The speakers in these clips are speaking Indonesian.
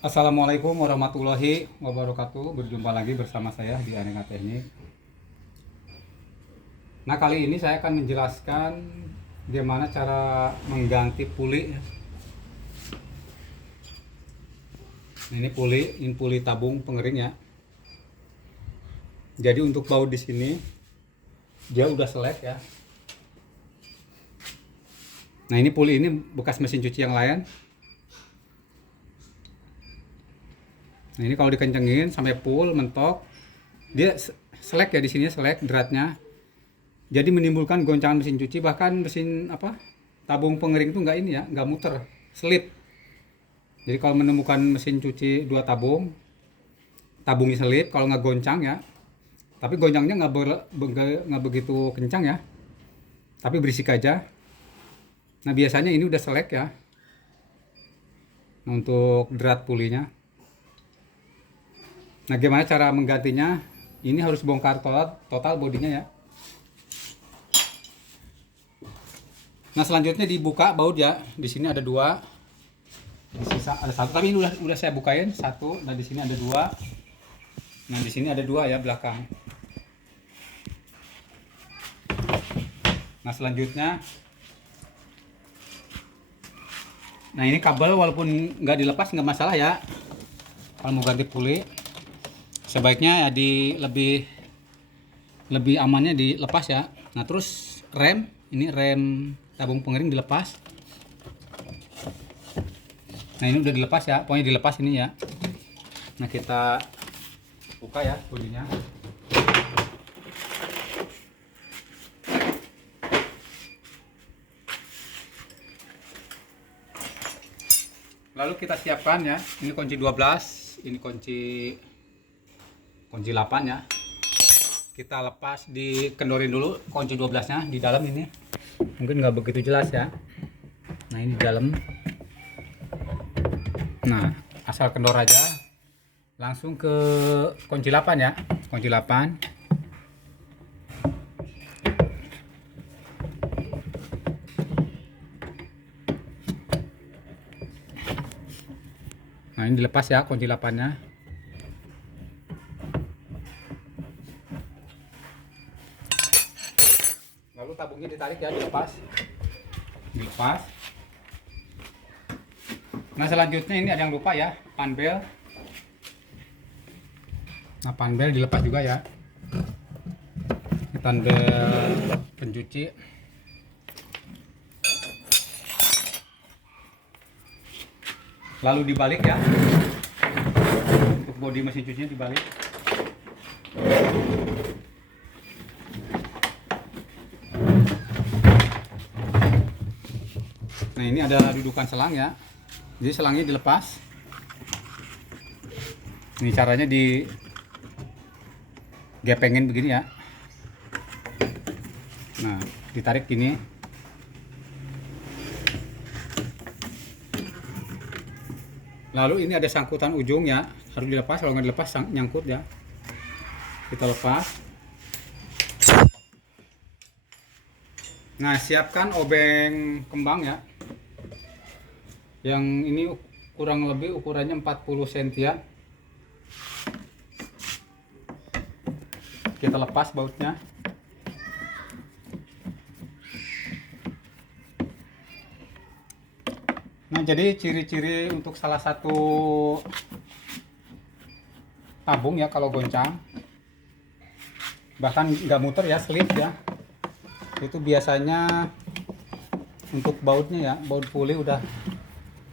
Assalamualaikum warahmatullahi wabarakatuh. Berjumpa lagi bersama saya di Aneka Teknik. Nah, kali ini saya akan menjelaskan bagaimana cara mengganti puli. Nah, ini puli tabung pengering ya. Jadi untuk baut di sini dia udah selek ya. Nah, ini puli ini bekas mesin cuci yang lain. Nah, ini kalau dikencengin sampai full mentok, dia selek ya, di sini selek dratnya. Jadi menimbulkan goncangan mesin cuci, bahkan mesin tabung pengering itu nggak muter, selip. Jadi kalau menemukan mesin cuci dua tabungnya selip, kalau nggak goncang ya, tapi goncangnya nggak begitu kencang ya, tapi berisik aja. Nah, biasanya ini udah selek ya. Nah, untuk drat pulinya. Nah, gimana cara menggantinya? Ini harus bongkar total bodinya ya. Nah, selanjutnya dibuka baut ya. Di sini ada dua, di sisa ada satu. Tapi ini udah saya bukain satu. Dan di sini ada dua. Nah, di sini ada dua ya belakang. Nah, selanjutnya, nah ini kabel walaupun nggak dilepas nggak masalah ya. Kalau mau ganti puli, sebaiknya ya lebih amannya dilepas ya. Nah, terus ini rem tabung pengering dilepas. Nah, ini udah dilepas ya, pokoknya dilepas ini ya. Nah, kita buka ya bodinya. Lalu kita siapkan ya, ini kunci 12, ini kunci 8 ya. Kita lepas, dikendorin dulu kunci 12-nya di dalam ini. Mungkin nggak begitu jelas ya. Nah, ini di dalam. Nah, asal kendor aja. Langsung ke kunci 8 ya. Kunci 8. Nah, ini dilepas ya kunci 8-nya. Lalu tabungnya ditarik ya, dilepas. Nah, selanjutnya ini ada yang lupa ya, panbel. Nah, panbel dilepas juga ya. Ini panbel pencuci. Lalu dibalik ya. Untuk bodi mesin cucinya dibalik. Nah, ini ada dudukan selang ya. Jadi selangnya dilepas. Ini caranya gepengin begini ya. Nah, ditarik gini. Lalu ini ada sangkutan ujung ya, harus dilepas. Kalau nggak dilepas nyangkut ya. Kita lepas. Nah, siapkan obeng kembang ya. Yang ini kurang lebih ukurannya 40 cm. Kita lepas bautnya. Nah, jadi ciri-ciri untuk salah satu tabung ya kalau goncang, bahkan nggak muter ya, slip ya, itu biasanya untuk bautnya ya, baut puli udah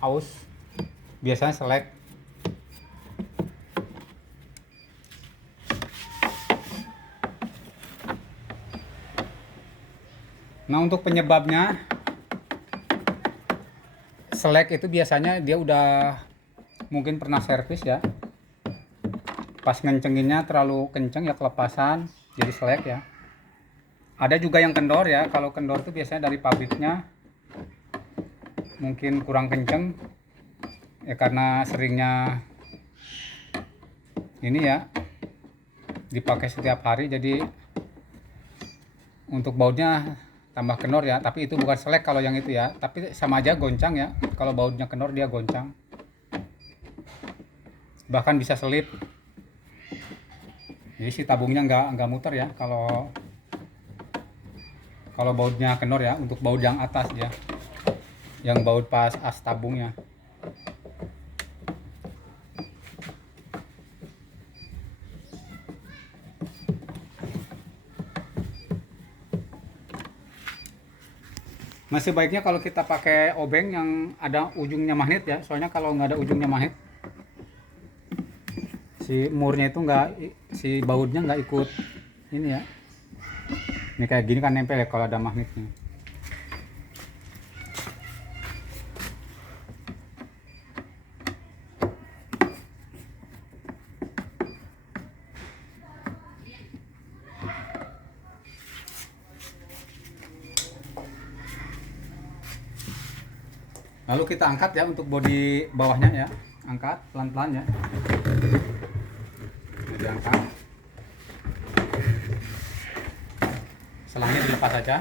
aus, biasanya selek. Nah, untuk penyebabnya selek itu biasanya dia udah mungkin pernah servis ya, pas ngencenginnya terlalu kenceng ya, kelepasan jadi selek ya. Ada juga yang kendor ya. Kalau kendor itu biasanya dari pabriknya mungkin kurang kenceng ya, karena seringnya ini ya dipakai setiap hari, jadi untuk bautnya tambah kendor ya. Tapi itu bukan selek kalau yang itu ya, tapi sama aja goncang ya. Kalau bautnya kendor dia goncang. bahkan bisa selip. Jadi si tabungnya nggak muter ya kalau bautnya kendor ya, untuk baut yang atas ya, yang baut pas as tabungnya. Masih baiknya kalau kita pakai obeng yang ada ujungnya magnet ya, soalnya kalau nggak ada ujungnya magnet, si murnya itu nggak, si bautnya nggak ikut ini ya. Ini kayak gini kan nempel ya kalau ada magnetnya. Lalu kita angkat ya untuk bodi bawahnya ya, angkat pelan-pelan ya. Ini diangkat. Selangnya dilepas saja.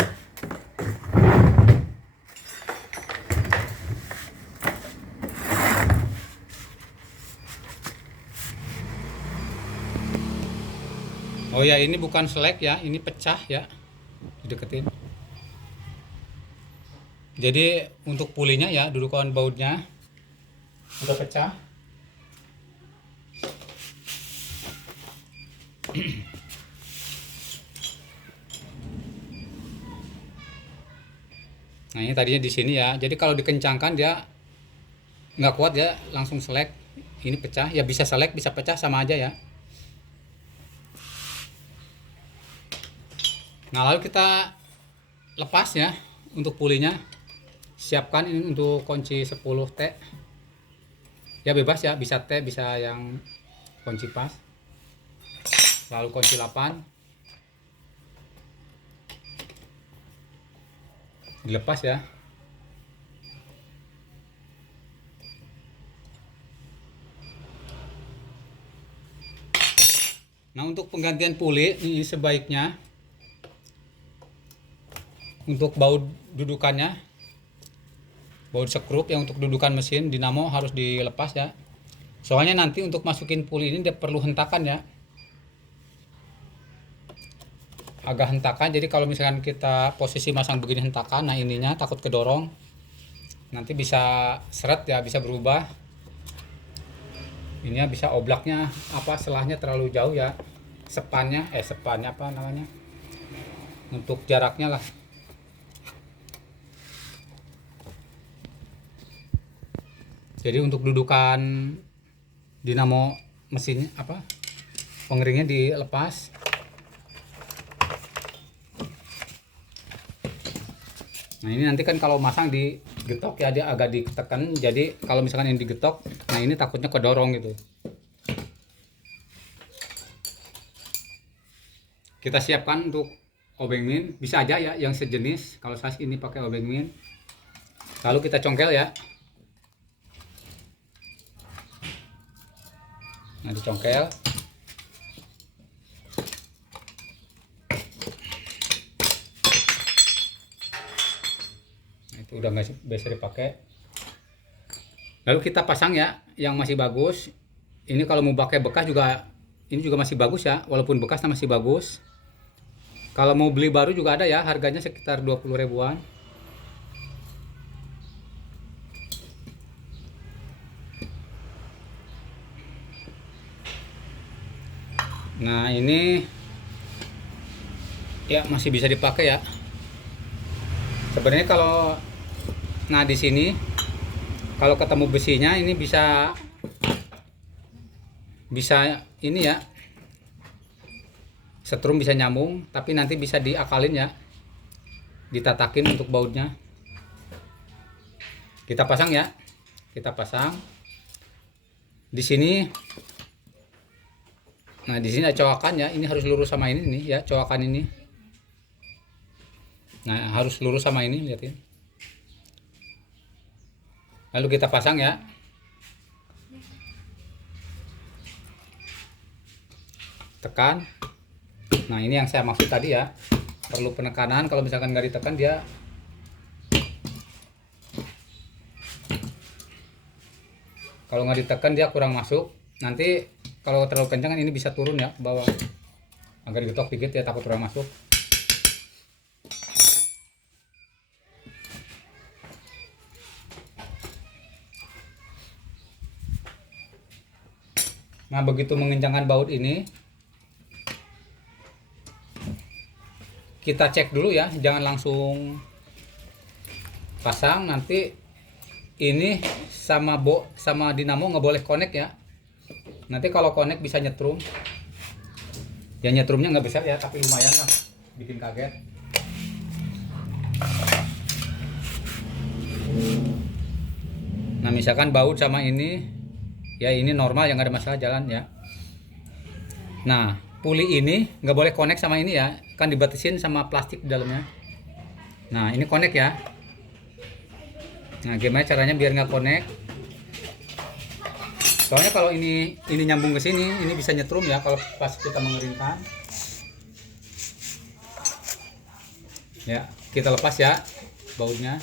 Oh ya, ini bukan selek ya, ini pecah ya. Dideketin. Jadi untuk pulinya ya, dudukan bautnya udah pecah. Nah ini tadinya di sini ya. Jadi kalau dikencangkan dia nggak kuat ya, langsung selek. Ini pecah ya, bisa selek bisa pecah sama aja ya. Nah lalu kita lepas ya untuk pulinya. Siapkan ini untuk kunci 10T. Ya bebas ya, bisa T, bisa yang kunci pas. Lalu kunci 8. Dilepas ya. Nah untuk penggantian puli ini sebaiknya untuk baut dudukannya, baut sekrup yang untuk dudukan mesin dinamo harus dilepas ya. Soalnya nanti untuk masukin puli ini dia perlu hentakan ya, agak hentakan. Jadi kalau misalkan kita posisi masang begini hentakan, nah ininya takut kedorong, nanti bisa seret ya, bisa berubah. Ininya bisa oblaknya apa selahnya terlalu jauh ya, sepannya apa namanya, untuk jaraknya lah. Jadi untuk dudukan dinamo mesinnya apa, pengeringnya dilepas. Nah ini nanti kan kalau masang digetok ya, dia agak ditekan. Jadi kalau misalkan ini digetok, nah ini takutnya kedorong gitu. Kita siapkan untuk obeng min, bisa aja ya yang sejenis. Kalau saya ini pakai obeng min. Lalu kita congkel ya. Nah dicongkel. Nah, itu udah nggak bisa dipakai. Lalu kita pasang ya yang masih bagus. Ini kalau mau pakai bekas juga, ini juga masih bagus ya, walaupun bekasnya masih bagus. Kalau mau beli baru juga ada ya, harganya sekitar 20 ribuan. Nah ini ya masih bisa dipakai ya. Sebenarnya kalau nah di sini kalau ketemu besinya ini bisa ini ya, setrum bisa nyambung, tapi nanti bisa diakalin ya, ditatakin untuk bautnya. Kita pasang ya, kita pasang di sini. Nah di sini ada coakan ya, ini harus lurus sama ini nih ya, coakan ini. Nah harus lurus sama ini, lihatin. Lalu kita pasang ya. Tekan. Nah ini yang saya maksud tadi ya, perlu penekanan. Kalau misalkan nggak ditekan dia kurang masuk. Nanti kalau terlalu kencang kan ini bisa turun ya ke bawah. Agak digetok dikit ya, takut orang masuk. Nah, begitu mengencangkan baut ini, kita cek dulu ya, jangan langsung pasang. Nanti ini sama dinamo nggak boleh connect ya. Nanti kalau connect bisa nyetrum. Ya nyetrumnya nggak besar ya, tapi lumayan lah, bikin kaget. Nah, misalkan baut sama ini, ya ini normal, yang nggak ada masalah jalan ya. Nah, puli ini nggak boleh connect sama ini ya, kan dibatasin sama plastik di dalamnya. Nah, ini connect ya. Nah, gimana caranya biar nggak connect? Soalnya kalau ini nyambung ke sini, ini bisa nyetrum ya kalau pas kita mengeringkan. Ya, kita lepas ya bautnya.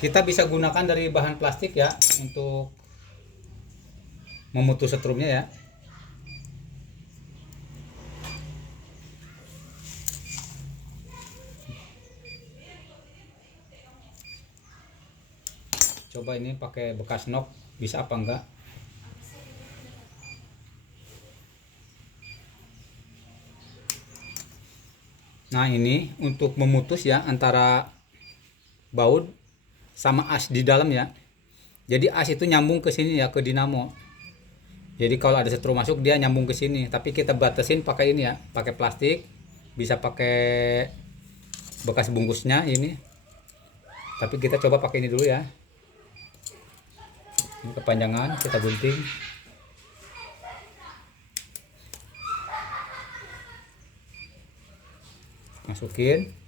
Kita bisa gunakan dari bahan plastik ya untuk memutus setrumnya ya. Coba ini pakai bekas nok, bisa apa enggak? Nah, ini untuk memutus ya antara baut sama as di dalam ya. Jadi as itu nyambung ke sini ya, ke dinamo. Jadi kalau ada setrum masuk dia nyambung ke sini, tapi kita batasin pakai ini ya, pakai plastik. Bisa pakai bekas bungkusnya ini. Tapi kita coba pakai ini dulu ya. Ini kepanjangan, kita gunting. Masukin.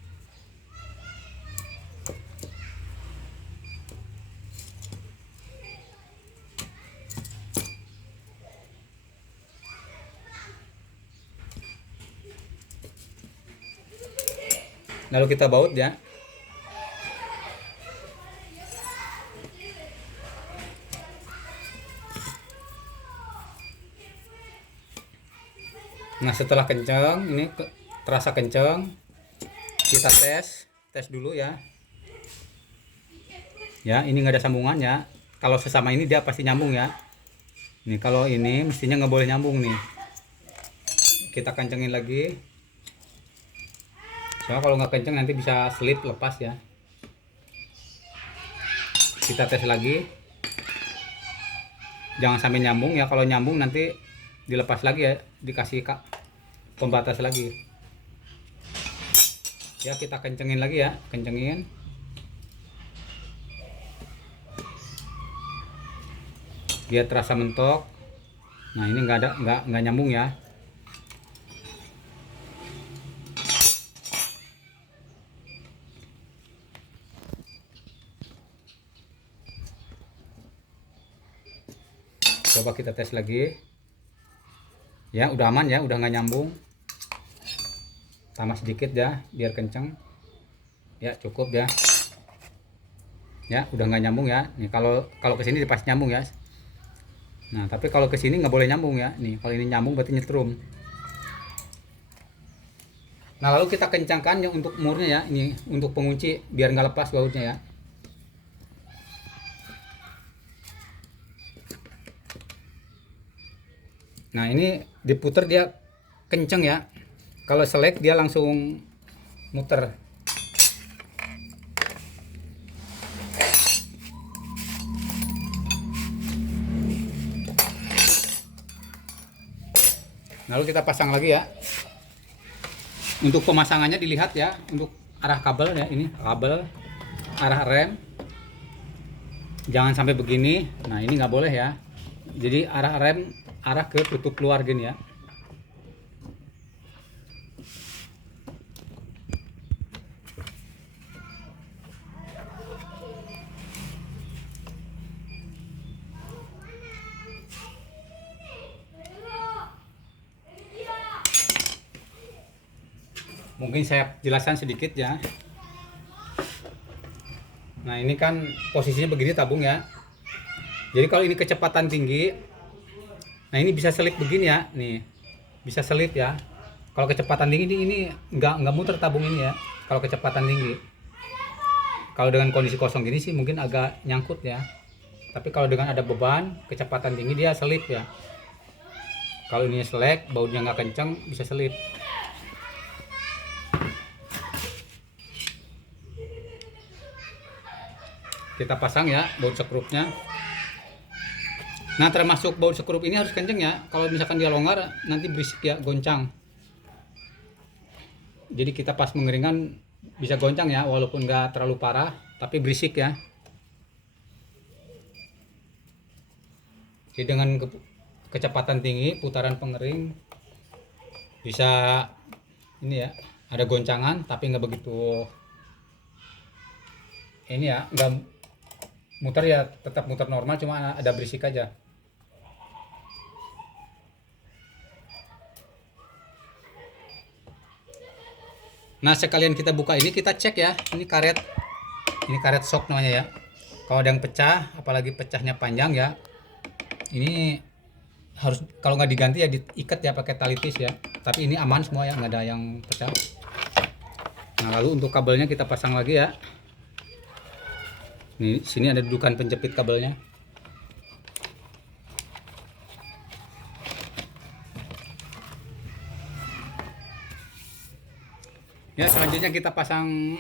Lalu kita baut ya. Nah, setelah kencang, ini terasa kencang, kita tes dulu ya. Ya, ini nggak ada sambungan ya. Kalau sesama ini dia pasti nyambung ya. Nih, kalau ini mestinya nggak boleh nyambung nih. Kita kencengin lagi. Soalnya kalau nggak kenceng nanti bisa slip lepas ya. Kita tes lagi. Jangan sampai nyambung ya. Kalau nyambung nanti dilepas lagi ya, dikasih pembatas lagi. Ya, kita kencengin lagi ya, kencengin. Biar terasa mentok. Nah, ini nggak nyambung ya. Coba kita tes lagi ya, udah aman ya, udah nggak nyambung. Tambah sedikit ya biar kenceng ya, cukup ya. Ya, udah nggak nyambung ya. Nih, kalau kesini pasti nyambung ya. Nah, tapi kalau kesini nggak boleh nyambung ya. Nih, kalau ini nyambung berarti nyetrum. Nah, lalu kita kencangkan yang untuk murnya ya, ini untuk pengunci biar nggak lepas bautnya ya. Nah, ini diputer dia kenceng ya. Kalau selek dia langsung muter. Lalu kita pasang lagi ya. Untuk pemasangannya dilihat ya, untuk arah kabel ya, ini kabel, arah rem. Jangan sampai begini. Nah, ini nggak boleh ya. Jadi arah rem arah ke tutup keluar gini ya. Mungkin saya jelaskan sedikit ya. Nah ini kan posisinya begini tabung ya. Jadi kalau ini kecepatan tinggi, nah ini bisa selip begini ya, nih bisa selip ya. Kalau kecepatan tinggi ini nggak muter tabung ini ya. Kalau kecepatan tinggi, kalau dengan kondisi kosong gini sih mungkin agak nyangkut ya. Tapi kalau dengan ada beban, kecepatan tinggi dia selip ya. Kalau ini selek, bautnya nggak kencang, bisa selip. Kita pasang ya baut sekrupnya. Nah termasuk baut sekrup ini harus kenceng ya. Kalau misalkan dia longgar nanti berisik ya, goncang. Jadi kita pas mengeringan bisa goncang ya, walaupun nggak terlalu parah, tapi berisik ya. Jadi dengan kecepatan tinggi, putaran pengering bisa ini ya, ada goncangan tapi nggak begitu ini ya, nggak muter ya, tetap muter normal, cuma ada berisik aja. Nah sekalian kita buka ini, kita cek ya, ini karet shock namanya ya. Kalau ada yang pecah, apalagi pecahnya panjang ya, ini harus, kalau nggak diganti ya diikat ya pakai tali tis ya. Tapi ini aman semua ya, nggak ada yang pecah. Nah lalu untuk kabelnya kita pasang lagi ya. Nih sini ada dudukan penjepit kabelnya. Ya selanjutnya kita pasang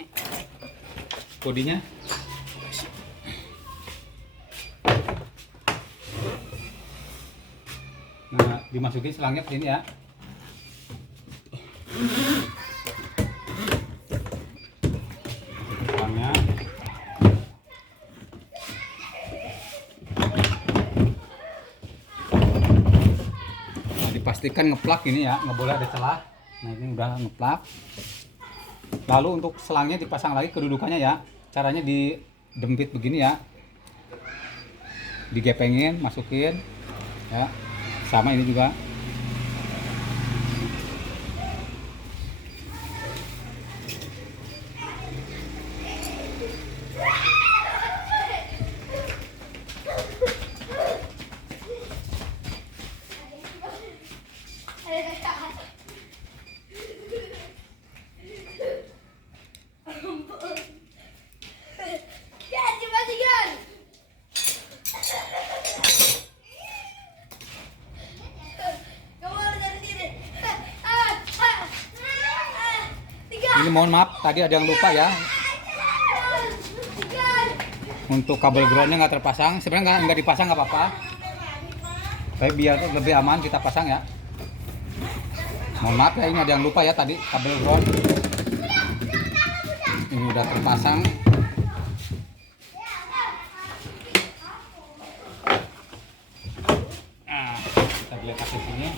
bodinya. Nah dimasukin selangnya ke sini ya. Selangnya. Nah dipastikan ngeplak ini ya, nggak boleh ada celah. Nah ini udah ngeplak. Lalu untuk selangnya dipasang lagi kedudukannya ya. Caranya didempit begini ya. Digepengin, masukin ya. Sama ini juga. Ini mohon maaf tadi ada yang lupa ya. Untuk kabel groundnya nggak terpasang. Sebenarnya nggak dipasang nggak apa-apa. Tapi biar lebih aman kita pasang ya. Mohon maaf ya, ini ada yang lupa ya tadi kabel ground. Ini udah terpasang. Nah, kita letak di sini.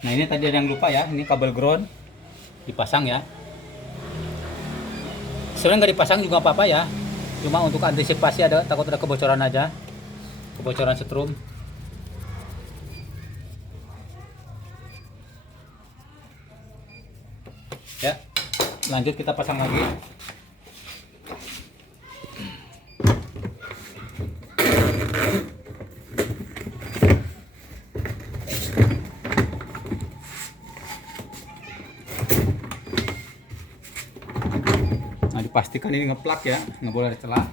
Nah ini tadi ada yang lupa ya, ini kabel ground dipasang ya. Sebenarnya nggak dipasang juga apa-apa ya, cuma untuk antisipasi ada takut ada kebocoran aja, kebocoran setrum. Ya, lanjut kita pasang lagi. Nah dipastikan ini ngeplak ya, nggak boleh ada celah.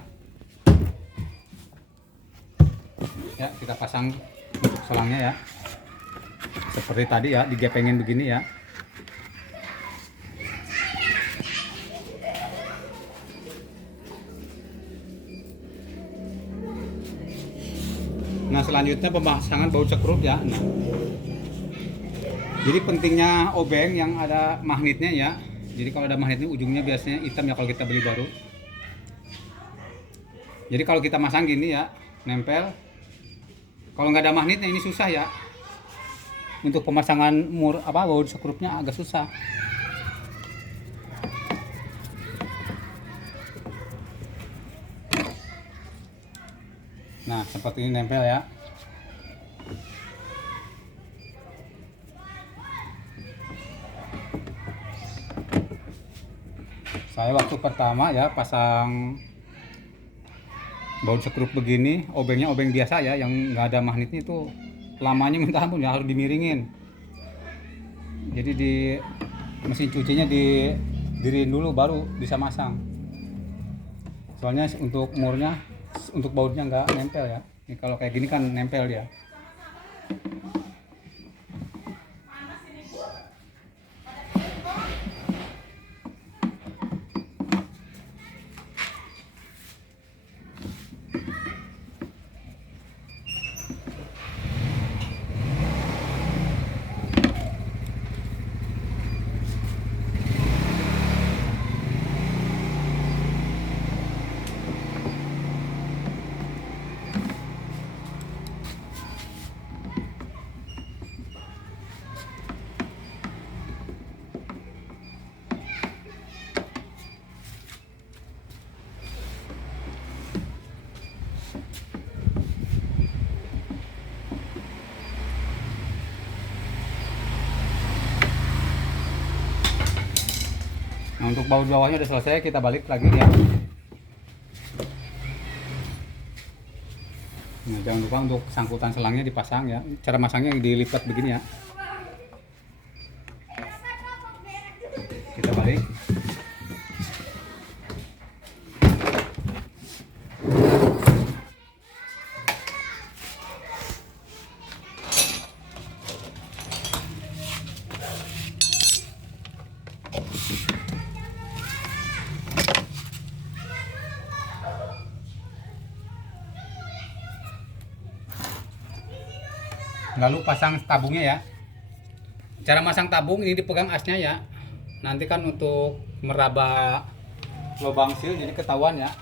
Ya kita pasang untuk selangnya ya, seperti tadi ya, digepengin begini ya. Nah selanjutnya pemasangan baut sekrup ya. Nah, jadi pentingnya obeng yang ada magnetnya ya. Jadi kalau ada magnetnya ujungnya biasanya hitam ya kalau kita beli baru. Jadi kalau kita masang gini ya, nempel. Kalau nggak ada magnetnya ini susah ya. Untuk pemasangan baut sekrupnya agak susah. Nah seperti ini nempel ya. Saya waktu pertama ya pasang baut sekrup begini, obengnya obeng biasa ya, yang nggak ada magnetnya itu lamanya minta ampun ya, harus dimiringin. Jadi di mesin cucinya didiriin dulu baru bisa masang. Soalnya untuk murnya, untuk bautnya nggak nempel ya. Ini kalau kayak gini kan nempel dia. Nah, untuk baut bawahnya udah selesai, kita balik lagi ya. Nah, jangan lupa untuk sangkutan selangnya dipasang ya. Cara masangnya dilipat begini ya. Kita balik. Lalu pasang tabungnya ya. Cara masang tabung ini dipegang asnya ya. Nanti kan untuk meraba lubang seal jadi ketahuan ya.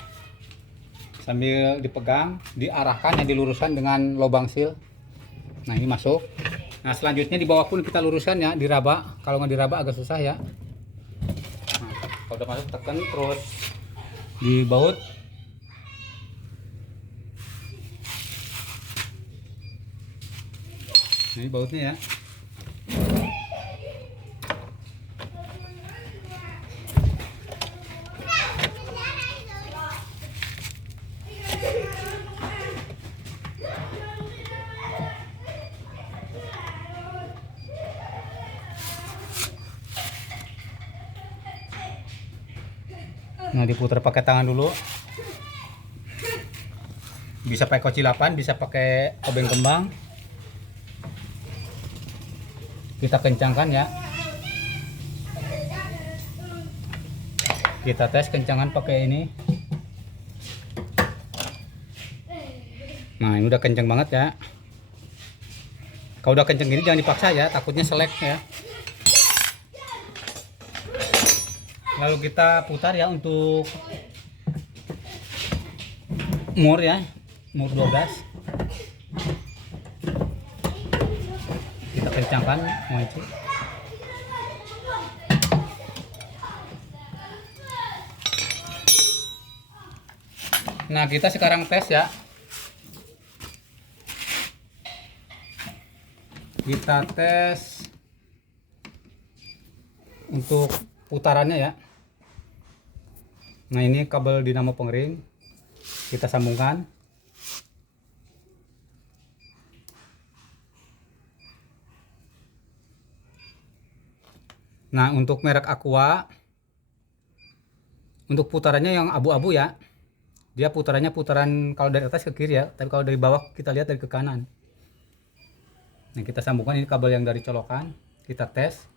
Sambil dipegang, diarahkan ya, diluruskan dengan lubang seal. Nah, ini masuk. Nah, selanjutnya di bawah pun kita luruskan ya, diraba. Kalau nggak diraba agak susah ya. Nah, kalau udah masuk tekan terus dibaut. Nah, ini bautnya ya. Nah, diputar pakai tangan dulu. Bisa pakai kocilapan, bisa pakai obeng kembang. Kita kencangkan ya. Kita tes kencangan pakai ini. Nah, ini udah kencang banget ya. Kalau udah kencang gini jangan dipaksa ya, takutnya selek ya. Lalu kita putar ya untuk mur ya, mur 12. Kita kencangkan kunci. Nah, kita sekarang tes ya. Kita tes untuk putarannya ya. Nah, ini kabel dinamo pengering. Kita sambungkan. Nah, untuk merek Aqua, untuk putarannya yang abu-abu ya. Dia putarannya putaran kalau dari atas ke kiri ya, tapi kalau dari bawah kita lihat dari ke kanan. Nah, kita sambungkan ini kabel yang dari colokan, kita tes.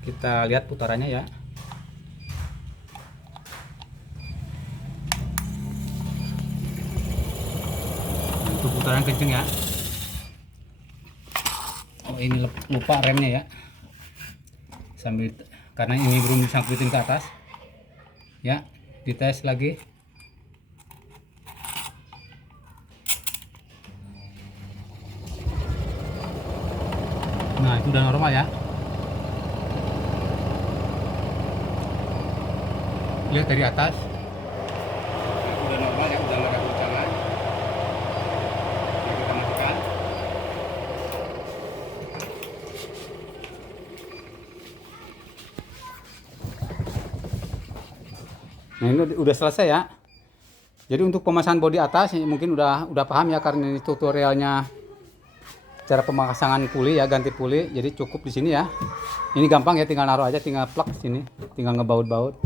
Kita lihat putarannya ya. Itu putaran kenceng ya. Oh, ini lupa remnya ya. Sambil karena ini belum disangkutin ke atas. Ya, dites lagi. Nah, itu udah normal ya. Lihat dari atas. Udah normal ya, udah nggak ada Nah ini udah selesai ya. Jadi untuk pemasangan bodi atas ini mungkin udah paham ya, karena ini tutorialnya cara pemasangan puli ya, ganti puli. Jadi cukup di sini ya. Ini gampang ya, tinggal naruh aja, tinggal plug sini, tinggal ngebaut-baut.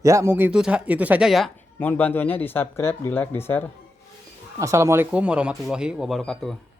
Ya mungkin itu saja ya. Mohon bantuannya di subscribe, di like, di share. Assalamualaikum warahmatullahi wabarakatuh.